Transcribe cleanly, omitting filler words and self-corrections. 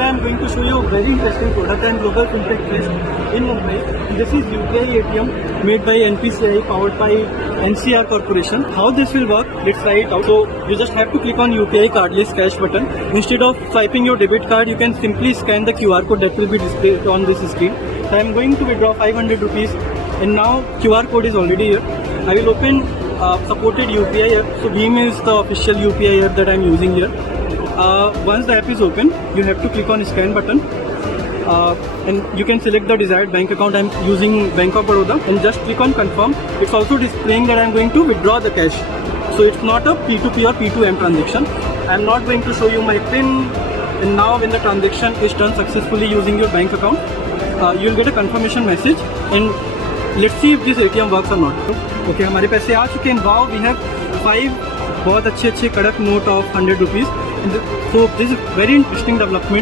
today I'm going to show you a very interesting product and global fintech twist in Mumbai. This is UPI ATM made by NPCI, powered by NCR Corporation. How this will work? Let's try it out. So you just have to click on UPI cardless cash button. Instead of swiping your debit card, you can simply scan the QR code that will be displayed on this screen. So I'm going to withdraw 500 rupees, and now QR code is already here. I will open supported UPI app. So Bheem is the official UPI app that I'm using here. Once the app is open, you have to click on scan button, and you can select the desired bank account. I'm using Bank of Baroda, and just click on confirm. It's also displaying that I'm going to withdraw the cash. So it's not a P2P or P2M transaction. I'm not going to show you my PIN, and now when the transaction is done successfully using your bank account, you'll get a confirmation message, and let's see if this ATM works or not. Okay, हमारे पैसे आ चुके हैं. Wow, we have 5 बहुत अच्छे कड़क note of 100 rupees. So this is very interesting development.